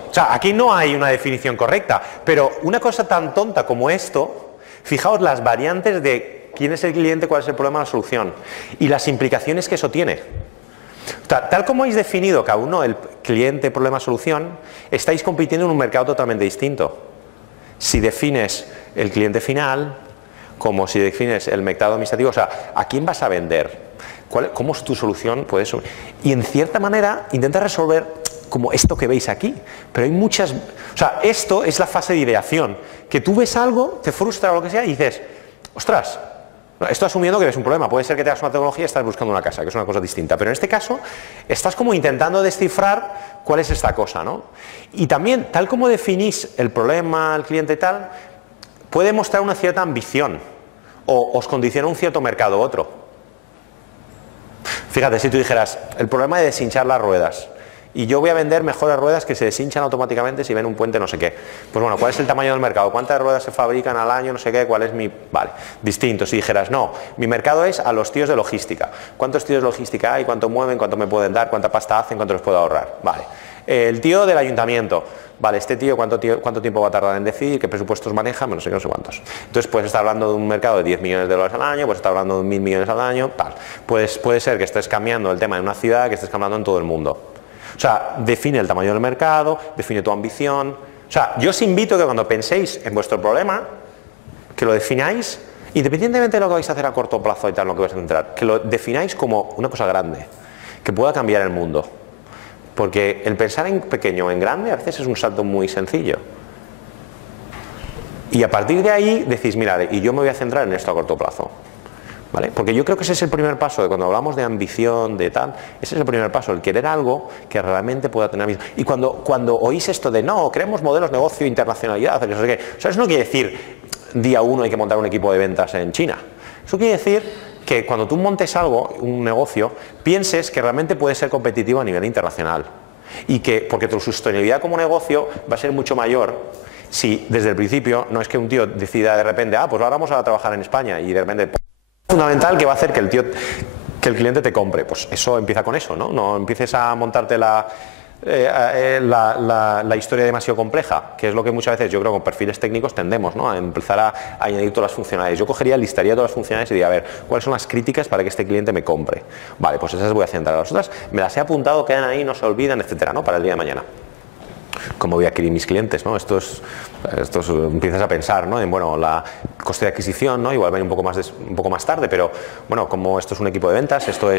O sea, aquí no hay una definición correcta, pero una cosa tan tonta como esto, fijaos las variantes de quién es el cliente, cuál es el problema, la solución, y las implicaciones que eso tiene. O sea, tal como habéis definido cada uno el cliente, problema, solución, estáis compitiendo en un mercado totalmente distinto. Si defines el cliente final, como si defines el mercado administrativo, o sea, ¿a quién vas a vender? ¿Cómo es tu solución? Y en cierta manera intenta resolver como esto que veis aquí, pero hay muchas, o sea, esto es la fase de ideación, que tú ves algo, te frustra o lo que sea y dices, ostras, esto asumiendo que ves un problema, puede ser que te hagas una tecnología y estás buscando una casa, que es una cosa distinta, pero en este caso estás como intentando descifrar cuál es esta cosa, ¿no? Y también, tal como definís el problema, el cliente y tal, puede mostrar una cierta ambición o os condiciona un cierto mercado u otro. Fíjate, si tú dijeras, el problema de deshinchar las ruedas, y yo voy a vender mejores ruedas que se deshinchan automáticamente si ven un puente no sé qué. Pues bueno, ¿cuál es el tamaño del mercado? ¿Cuántas ruedas se fabrican al año? No sé qué, ¿cuál es mi...? Vale, distinto. Si dijeras, no, mi mercado es a los tíos de logística. ¿Cuántos tíos de logística hay? ¿Cuánto mueven? ¿Cuánto me pueden dar? ¿Cuánta pasta hacen? ¿Cuánto les puedo ahorrar? Vale. El tío del ayuntamiento. Vale, este tío, ¿cuánto tiempo va a tardar en decidir? ¿Qué presupuestos maneja? No sé qué, no sé cuántos. Entonces, pues está hablando de un mercado de 10 millones de dólares al año, pues está hablando de 1.000 millones al año, tal. Pues puede ser que estés cambiando el tema de una ciudad, que estés cambiando en todo el mundo. O sea, define el tamaño del mercado, define tu ambición. O sea, yo os invito a que cuando penséis en vuestro problema, que lo defináis, independientemente de lo que vais a hacer a corto plazo y tal, lo que vais a centrar, que lo defináis como una cosa grande, que pueda cambiar el mundo. Porque el pensar en pequeño o en grande a veces es un salto muy sencillo. Y a partir de ahí decís, mira, y yo me voy a centrar en esto a corto plazo. ¿Vale? Porque yo creo que ese es el primer paso, de cuando hablamos de ambición, de tal, ese es el primer paso, el querer algo que realmente pueda tener ambición. Y cuando oís esto de no, creemos modelos, negocio, internacionalidad, no sé qué, o sea, eso no quiere decir día 1 hay que montar un equipo de ventas en China. Eso quiere decir que cuando tú montes algo, un negocio, pienses que realmente puede ser competitivo a nivel internacional. Y que, porque tu sostenibilidad como negocio va a ser mucho mayor si desde el principio no es que un tío decida de repente, pues ahora vamos a trabajar en España y de repente... Fundamental que va a hacer que el cliente te compre, pues eso empieza con eso, ¿no? No empieces a montarte la historia demasiado compleja, que es lo que muchas veces yo creo que con perfiles técnicos tendemos, ¿no? A empezar a añadir todas las funcionalidades. Yo cogería, listaría todas las funcionalidades y diría, a ver, ¿cuáles son las críticas para que este cliente me compre? Vale, pues esas voy a centrar. Las otras me las he apuntado, quedan ahí, no se olvidan, etcétera, ¿no? Para el día de mañana. ¿Cómo voy a adquirir mis clientes? ¿No? Esto empiezas a pensar, ¿no? En bueno, la coste de adquisición, ¿no? Igual va a ir un poco más tarde, pero bueno, como esto es un equipo de ventas, tengo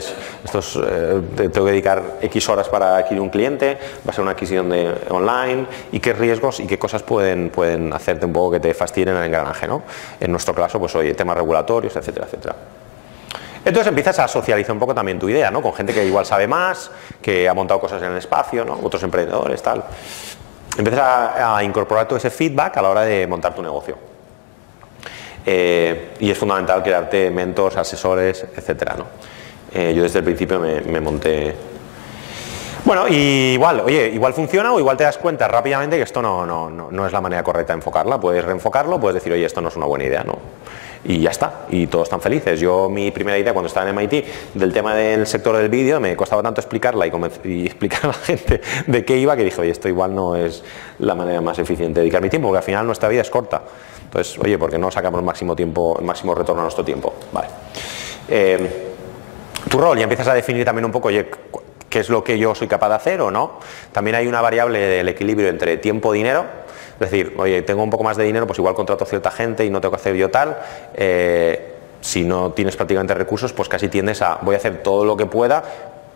que dedicar X horas para adquirir un cliente, va a ser una adquisición online, y qué riesgos y qué cosas pueden hacerte un poco que te fastidien el engranaje, ¿no? En nuestro caso, pues oye, temas regulatorios, etcétera, etcétera. Entonces empiezas a socializar un poco también tu idea, ¿no? Con gente que igual sabe más, que ha montado cosas en el espacio, ¿no? Otros emprendedores, tal. Empiezas a incorporar todo ese feedback a la hora de montar tu negocio. Y es fundamental crearte mentors, asesores, etcétera, ¿no? Yo desde el principio me monté... Bueno, y igual funciona, o igual te das cuenta rápidamente que esto no es la manera correcta de enfocarla. Puedes reenfocarlo, puedes decir, oye, esto no es una buena idea, ¿no? Y ya está, y todos están felices. Yo, mi primera idea cuando estaba en MIT del tema del sector del vídeo, me costaba tanto explicarla y explicar a la gente de qué iba, que dije, oye, esto igual no es la manera más eficiente de dedicar mi tiempo, porque al final nuestra vida es corta. Entonces, oye, ¿por qué no sacamos el máximo retorno a nuestro tiempo? Vale. Tu rol, ya empiezas a definir también un poco, oye, qué es lo que yo soy capaz de hacer o no. También hay una variable del equilibrio entre tiempo y dinero. Es decir, oye, tengo un poco más de dinero, pues igual contrato a cierta gente y no tengo que hacer yo tal. Si no tienes prácticamente recursos, pues casi tiendes a, voy a hacer todo lo que pueda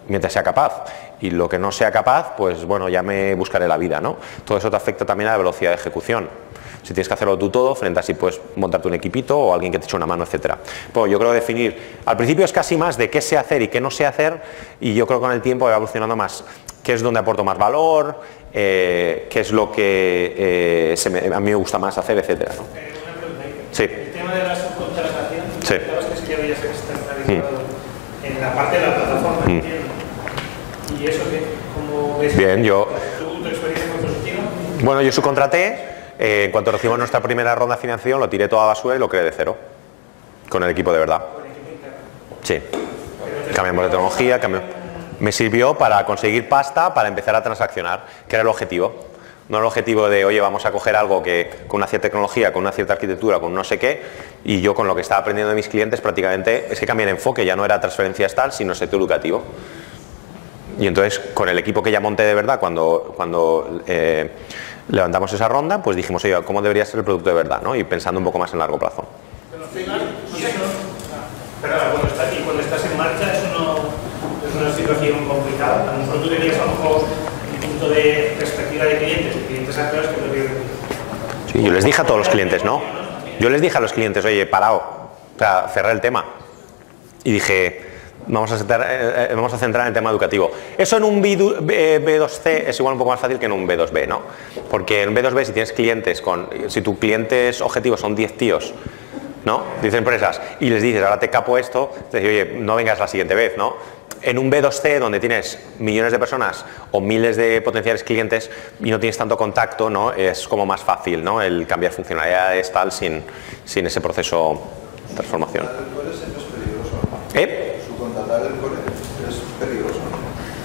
mientras sea capaz. Y lo que no sea capaz, pues bueno, ya me buscaré la vida, ¿no? Todo eso te afecta también a la velocidad de ejecución. Si tienes que hacerlo tú todo, frente a si puedes montarte un equipito o alguien que te eche una mano, etcétera. Pues yo creo que definir, al principio es casi más de qué sé hacer y qué no sé hacer, y yo creo que con el tiempo va evolucionando más qué es donde aporto más valor, qué es lo que a mí me gusta más hacer, etcétera, ¿no? Una pregunta ahí. Sí. El tema de la subcontratación, sí. sabes que sí que habías externalizado en la parte de la plataforma, entiendo. ¿Y eso qué? ¿Cómo ves? Bien, ¿Tu experiencia fue positiva? Bueno, yo subcontraté. En cuanto recibimos nuestra primera ronda de financiación, lo tiré toda a basura y lo creé de cero. Con el equipo de verdad. Sí. Cambiamos de tecnología, me sirvió para conseguir pasta para empezar a transaccionar, que era el objetivo. No el objetivo de, oye, vamos a coger algo que con una cierta tecnología, con una cierta arquitectura, con no sé qué, y yo con lo que estaba aprendiendo de mis clientes prácticamente es que cambié el enfoque, ya no era transferencias tal, sino sector educativo. Y entonces, con el equipo que ya monté de verdad, cuando levantamos esa ronda, pues dijimos, oye, ¿cómo debería ser el producto de verdad? ¿No? Y pensando un poco más en largo plazo. Pero al final, cuando estás en marcha, eso no es una situación complicada. A lo mejor tú tenías a lo mejor un punto de perspectiva de clientes actuales que lo que... Sí, yo les dije a todos los clientes, ¿no? Yo les dije a los clientes, oye, parado, o sea, cerré el tema. Y dije, vamos a centrar en el tema educativo. Eso en un B2C es igual un poco más fácil que en un B2B, ¿no? Porque en B2B si tienes clientes si tus clientes objetivos son 10 tíos, ¿no? 10 empresas, y les dices, ahora te capo esto, te dices, oye, no vengas la siguiente vez, ¿no? En un B2C donde tienes millones de personas o miles de potenciales clientes y no tienes tanto contacto, ¿no? Es como más fácil, ¿no? El cambiar funcionalidades tal sin ese proceso de transformación. Subcontratar el core es peligroso.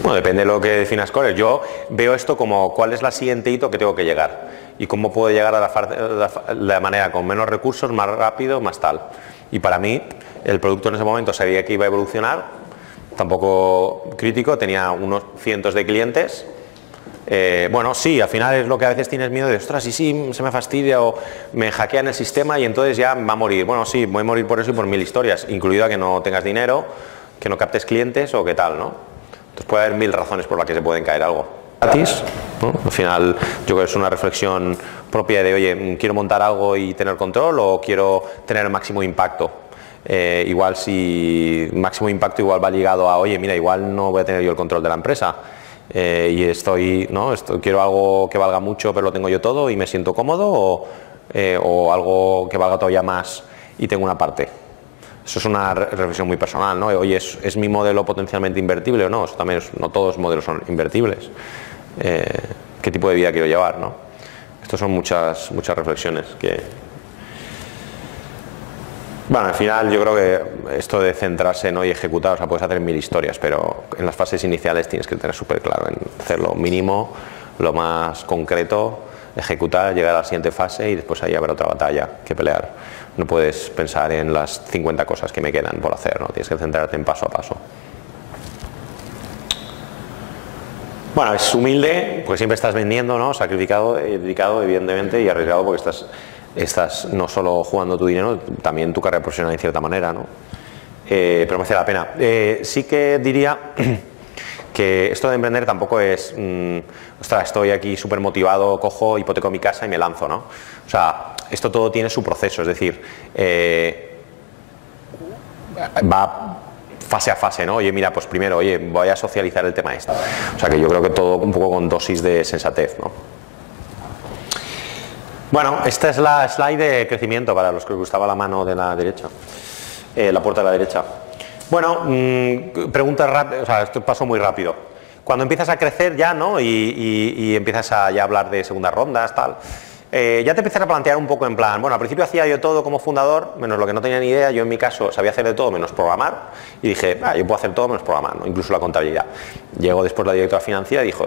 Bueno, depende de lo que definas core. Yo veo esto como cuál es la siguiente hito que tengo que llegar y cómo puedo llegar a la manera con menos recursos, más rápido, más tal. Y para mí el producto en ese momento sabía que iba a evolucionar, tampoco crítico, tenía unos cientos de clientes. Bueno, sí, al final es lo que a veces tienes miedo de, ostras, y sí, se me fastidia o me hackean el sistema y entonces ya va a morir. Bueno, sí, voy a morir por eso y por 1000 historias, incluido que no tengas dinero, que no captes clientes o qué tal, ¿no? Entonces puede haber 1000 razones por las que se pueden caer algo. Gratis, ¿no? Al final yo creo que es una reflexión propia de, oye, ¿quiero montar algo y tener control o quiero tener el máximo impacto? Igual si máximo impacto igual va ligado a, oye, mira, igual no voy a tener yo el control de la empresa y quiero algo que valga mucho pero lo tengo yo todo y me siento cómodo, o algo que valga todavía más y tengo una parte. Eso es una reflexión muy personal, ¿no? Oye, ¿es mi modelo potencialmente invertible o no? Eso también no todos los modelos son invertibles. ¿Qué tipo de vida quiero llevar, no? Estas son muchas reflexiones que... Bueno, al final yo creo que esto de centrarse, ¿no?, y ejecutar, o sea, puedes hacer 1000 historias, pero en las fases iniciales tienes que tener súper claro en hacer lo mínimo, lo más concreto, ejecutar, llegar a la siguiente fase y después ahí habrá otra batalla que pelear. No puedes pensar en las 50 cosas que me quedan por hacer, ¿no? Tienes que centrarte en paso a paso. Bueno, es humilde porque siempre estás vendiendo, ¿no? Sacrificado, dedicado, evidentemente, y arriesgado porque estás no solo jugando tu dinero, también tu carrera profesional en cierta manera, ¿no? Pero merece la pena. Sí que diría que esto de emprender tampoco es, ostras, estoy aquí súper motivado, cojo, hipoteco mi casa y me lanzo, ¿no? O sea, esto todo tiene su proceso, es decir, va fase a fase, ¿no? Oye, mira, pues primero, oye, voy a socializar el tema este. O sea, que yo creo que todo un poco con dosis de sensatez, ¿no? Bueno, esta es la slide de crecimiento para los que os gustaba la mano de la derecha, la puerta de la derecha. Bueno, preguntas rápidas, o sea, esto pasó muy rápido. Cuando empiezas a crecer ya, ¿no? Y empiezas a ya hablar de segundas rondas, tal, ya te empiezas a plantear un poco en plan, bueno, al principio hacía yo todo como fundador, menos lo que no tenía ni idea. Yo en mi caso sabía hacer de todo menos programar y dije, yo puedo hacer todo menos programar, ¿no? Incluso la contabilidad. Llegó después la directora financiera y dijo,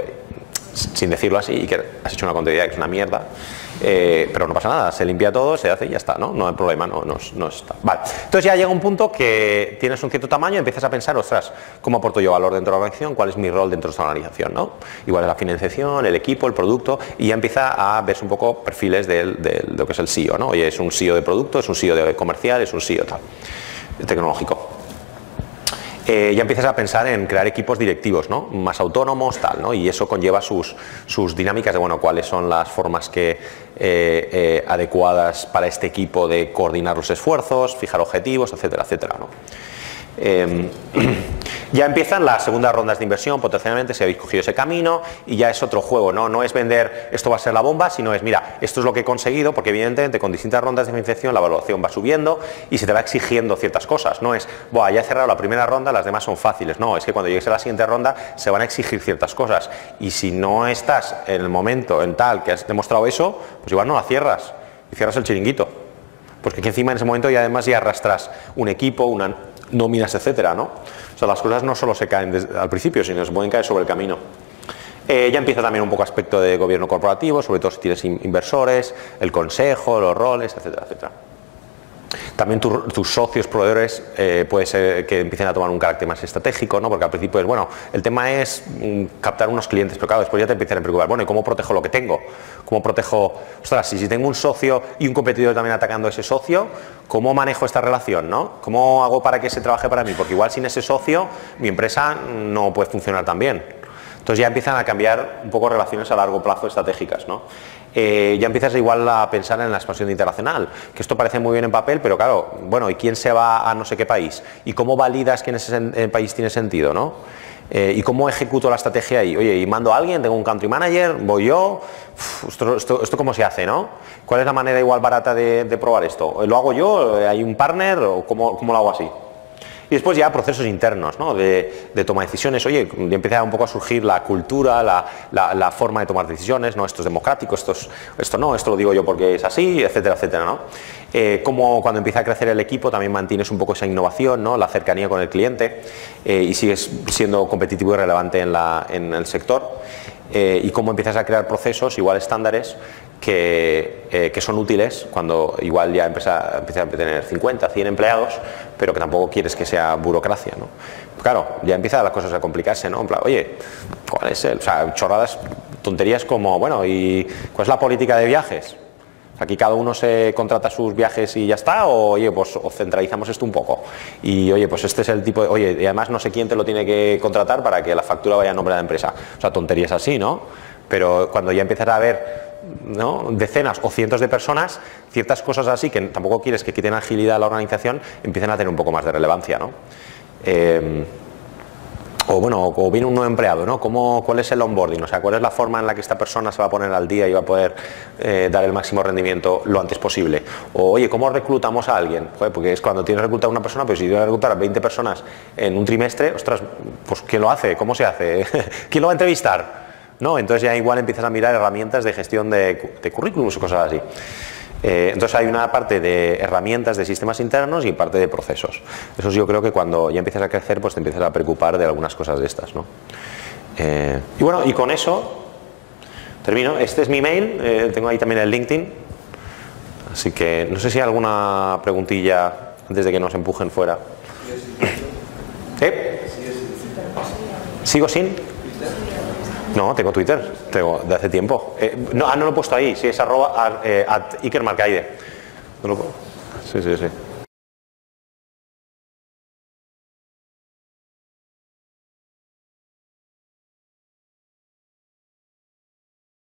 sin decirlo así, y que has hecho una contabilidad que es una mierda, pero no pasa nada, se limpia todo, se hace y ya está, no hay problema, no está. Vale. Entonces ya llega un punto que tienes un cierto tamaño y empiezas a pensar, ostras, ¿cómo aporto yo valor dentro de la organización? ¿Cuál es mi rol dentro de esta organización, ¿no? Igual es la financiación, el equipo, el producto, y ya empieza a verse un poco perfiles de lo que es el CEO, ¿no? Oye, es un CEO de producto, es un CEO de comercial, es un CEO tal, tecnológico. Ya empiezas a pensar en crear equipos directivos, ¿no? Más autónomos, tal, ¿no? Y eso conlleva sus dinámicas de, bueno, cuáles son las formas adecuadas para este equipo de coordinar los esfuerzos, fijar objetivos, etcétera, etcétera, ¿no? Ya empiezan las segundas rondas de inversión, potencialmente, si habéis cogido ese camino, y ya es otro juego, ¿no? No es vender esto va a ser la bomba, sino es, mira, esto es lo que he conseguido, porque evidentemente con distintas rondas de financiación la evaluación va subiendo y se te va exigiendo ciertas cosas. No es, buah, ya he cerrado la primera ronda, las demás son fáciles. No, es que cuando llegues a la siguiente ronda se van a exigir ciertas cosas, y si no estás en el momento en tal que has demostrado eso, pues igual no la cierras y cierras el chiringuito, porque que encima en ese momento ya además ya arrastras un equipo, una nóminas, etcétera, ¿no? O sea, las cosas no solo se caen al principio, sino se pueden caer sobre el camino. Ya empieza también un poco aspecto de gobierno corporativo, sobre todo si tienes inversores, el consejo, los roles, etcétera, etcétera. También tus socios, proveedores, puede ser que empiecen a tomar un carácter más estratégico, ¿no? Porque al principio es, bueno, el tema es captar unos clientes, pero claro, después ya te empiezan a preocupar, bueno, ¿y cómo protejo lo que tengo? ¿Cómo protejo, ostras, si tengo un socio y un competidor también atacando a ese socio, ¿cómo manejo esta relación, no? ¿Cómo hago para que se trabaje para mí? Porque igual sin ese socio mi empresa no puede funcionar tan bien. Entonces ya empiezan a cambiar un poco relaciones a largo plazo estratégicas, ¿no? Ya empiezas igual a pensar en la expansión internacional, que esto parece muy bien en papel, pero claro, bueno, ¿y quién se va a no sé qué país? ¿Y cómo validas que en ese país tiene sentido, no? ¿Y cómo ejecuto la estrategia ahí? Oye, ¿y mando a alguien? ¿Tengo un country manager? ¿Voy yo? ¿Esto cómo se hace, no? ¿Cuál es la manera igual barata de probar esto? ¿Lo hago yo? ¿Hay un partner? ¿O cómo lo hago así? Y después ya procesos internos, ¿no? de toma de decisiones. Oye, ya empieza un poco a surgir la cultura, la forma de tomar decisiones, ¿no? Esto es democrático, esto no, esto lo digo yo porque es así, etcétera, etcétera, ¿no? Como cuando empieza a crecer el equipo también mantienes un poco esa innovación, ¿no? La cercanía con el cliente, y sigues siendo competitivo y relevante en el sector. Y cómo empiezas a crear procesos, igual estándares, que son útiles cuando igual ya empieza a tener 50, 100 empleados, pero que tampoco quieres que sea burocracia, ¿no? Claro, ya empiezan las cosas a complicarse, ¿no? En plan, oye, ¿cuál es o sea, chorradas, tonterías como, bueno, ¿y cuál es la política de viajes? Aquí cada uno se contrata sus viajes y ya está, o oye, pues centralizamos esto un poco. Y oye, pues este es el tipo de, oye, y además no sé quién te lo tiene que contratar para que la factura vaya a nombre de la empresa. O sea, tonterías así, ¿no? Pero cuando ya empiezas a ver ¿no? decenas o cientos de personas, ciertas cosas así que tampoco quieres que quiten agilidad a la organización, empiecen a tener un poco más de relevancia, ¿no? O bueno, o viene un nuevo empleado, ¿no? ¿Cuál es el onboarding? O sea, ¿cuál es la forma en la que esta persona se va a poner al día y va a poder dar el máximo rendimiento lo antes posible? O, oye, ¿cómo reclutamos a alguien? Joder, porque es cuando tienes que reclutar a una persona, pero si tienes que reclutar a 20 personas en un trimestre, ostras, pues ¿quién lo hace? ¿Cómo se hace? ¿Quién lo va a entrevistar? ¿No? Entonces ya igual empiezas a mirar herramientas de gestión de currículums o cosas así. Entonces hay una parte de herramientas de sistemas internos y parte de procesos. Eso yo creo que cuando ya empiezas a crecer, pues te empiezas a preocupar de algunas cosas de estas, ¿no? Y bueno, y con eso termino. Este es mi mail, tengo ahí también el LinkedIn. Así que no sé si hay alguna preguntilla antes de que nos empujen fuera. ¿Sigo sin? No, tengo Twitter, tengo de hace tiempo. No lo he puesto ahí, sí, es @IkerMarcaide. No lo puedo. Sí.